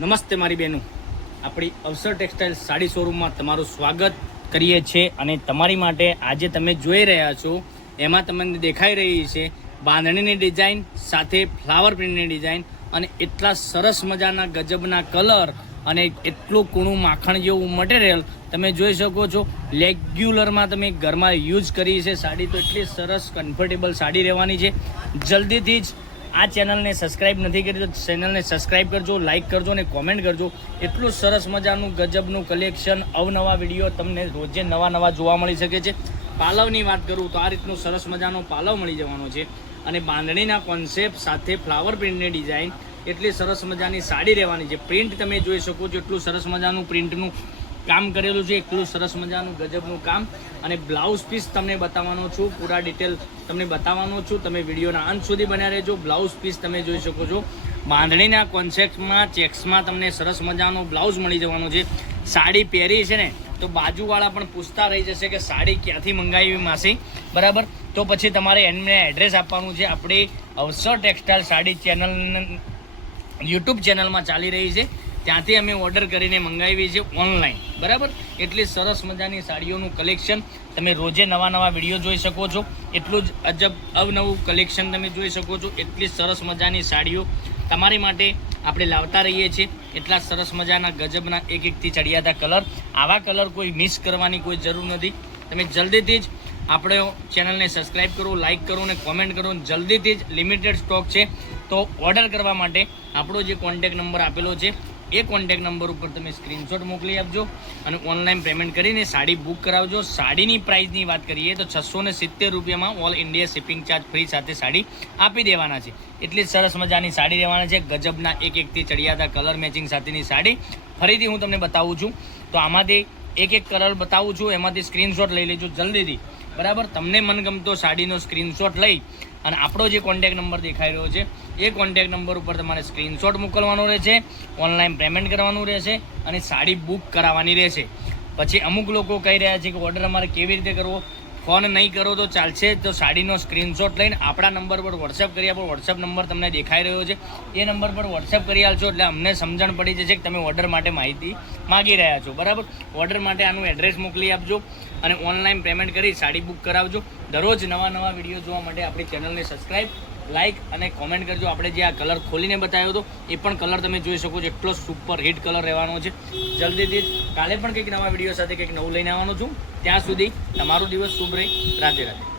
નમસ્તે મારી બહેનો, આપણી અવસર ટેક્સટાઇલ સાડી શોરૂમમાં તમારું સ્વાગત કરીએ છીએ. અને તમારી માટે આજે તમે જોઈ રહ્યા છો એમાં તમને દેખાઈ રહી છે બાંધણીની ડિઝાઇન સાથે ફ્લાવર પ્રિન્ટની ડિઝાઇન અને એટલા સરસ મજાના ગજબના કલર અને એટલું કૂણું માખણ જેવું મટીરિયલ તમે જોઈ શકો છો. રેગ્યુલરમાં તમે ઘરમાં યુઝ કરી છે સાડી, તો એટલી સરસ કમ્ફર્ટેબલ સાડી રહેવાની છે. જલ્દીથી જ આ ચેનલને સબસ્ક્રાઈબ નથી કરી તો ચેનલને સબસ્ક્રાઈબ કરજો, લાઇક કરજો અને કોમેન્ટ કરજો. એટલું સરસ મજાનું ગજબનું કલેક્શન, અવનવા વિડીયો તમને રોજે નવા જોવા મળી શકે છે. પાલવની વાત કરું તો આ રીતનું સરસ મજાનો પાલવ મળી જવાનો છે અને બાંધણીના કોન્સેપ્ટ સાથે ફ્લાવર પ્રિન્ટની ડિઝાઇન એટલી સરસ મજાની સાડી રહેવાની છે. પ્રિન્ટ તમે જોઈ શકો છો, એટલું સરસ મજાનું પ્રિન્ટનું કામ કરેલું છે, એટલું સરસ મજાનું ગજબનું કામ. અને બ્લાઉઝ પીસ તમને બતાવવાનો છું, પૂરા ડિટેલ તમને બતાવવાનો છું. તમે વિડીયોના અંત સુધી બન્યા રહેજો. બ્લાઉઝ પીસ તમે જોઈ શકો છો, બાંધણીના કોન્સેપ્ટમાં ચેક્સમાં તમને સરસ મજાનો બ્લાઉઝ મળી જવાનો છે. સાડી પહેરી છે ને તો બાજુવાળા પણ પૂછતા રહી જશે કે સાડી ક્યાંથી મંગાવી માસી, બરાબર? તો પછી તમારે એમને એડ્રેસ આપવાનું છે. આપણી અવસર ટેક્સટાઇલ સાડી ચેનલ યુટ્યુબ ચેનલમાં ચાલી રહી છે, ત્યાંથી અમે ઓર્ડર કરીને મંગાવીએ છીએ ઓનલાઈન, બરાબર? એટલી સરસ મજાની સાડીઓનું કલેક્શન તમે રોજે નવા વિડીયો જોઈ શકો છો. એટલું જ અવનવું કલેક્શન તમે જોઈ શકો છો. એટલી સરસ મજાની સાડીઓ તમારી માટે આપણે લાવતા રહીએ છીએ. એટલા સરસ મજાના ગજબના એકથી ચડિયાતા કલર. આવા કલર કોઈ મિસ કરવાની કોઈ જરૂર નથી. તમે જલ્દીથી જ આપણે ચેનલને સબસ્ક્રાઈબ કરો, લાઇક કરો અને કોમેન્ટ કરો. જલ્દીથી જ લિમિટેડ સ્ટોક છે, તો ઓર્ડર કરવા માટે આપણો જે કોન્ટેક્ટ નંબર આપેલો છે એ કોન્ટેક્ટ નંબર ઉપર તમે સ્ક્રીનશોટ મોકલી આપજો અને ઓનલાઈન પેમેન્ટ કરીને સાડી બુક કરાવજો. સાડીની પ્રાઇસની વાત કરીએ તો 670 રૂપિયામાં all India shipping charge free સાથે સાડી આપી દેવાના છે. એટલી સરસ મજાની સાડી રહેવાના છે. ગજબના એકથી ચડિયાતા કલર મેચિંગ સાથેની સાડી ફરીથી હું તમને બતાવું છું. તો આમાંથી એક કલર બતાવું છું, એમાંથી સ્ક્રીનશોટ લઈ લેજો જલ્દીથી, બરાબર? તમને મનગમતો સાડીનો સ્ક્રીનશોટ લઈ અને આપણો જે કોન્ટેક્ટ નંબર દેખાઈ રહ્યો છે એ કોન્ટેક્ટ નંબર ઉપર તમારે સ્ક્રીનશોટ મોકલવાનો રહેશે, ઓનલાઈન પેમેન્ટ કરવાનું રહેશે અને સાડી બુક કરાવવાની રહેશે. પછી અમુક લોકો કહી રહ્યા છે કે ઓર્ડર અમારે કેવી રીતે કરવો, ફોન નહીં કરો તો ચાલશે, તો સાડીનો સ્ક્રીનશોટ લઈને આપણા નંબર પર વોટ્સએપ કરી આપો. વોટ્સએપ નંબર તમને દેખાઈ રહ્યો છે, એ નંબર પર વોટ્સએપ કરી આપશો એટલે અમને સમજણ પડી જશે કે તમે ઓર્ડર માટે માહિતી માગી રહ્યા છો, બરાબર? ઓર્ડર માટે આનું એડ્રેસ મોકલી આપજો અને ઓનલાઈન પેમેન્ટ કરી સાડી બુક કરાવજો. દરરોજ નવા વિડીયો જોવા માટે આપણી ચેનલને સબસ્ક્રાઈબ, લાઇક અને કોમેન્ટ કરજો. આપણે જે આ કલર ખોલીને બતાવ્યો હતો એ પણ કલર તમે જોઈ શકો છો. એટલો સુપર હિટ કલર રહેવાનો છે. જલ્દીથી જ કાલે પણ કંઈક નવા વિડીયો સાથે કંઈક નવું લઈને આવવાનું છું. ત્યાં સુધી તમારો દિવસ શુભ રહે. રાધે રાધે.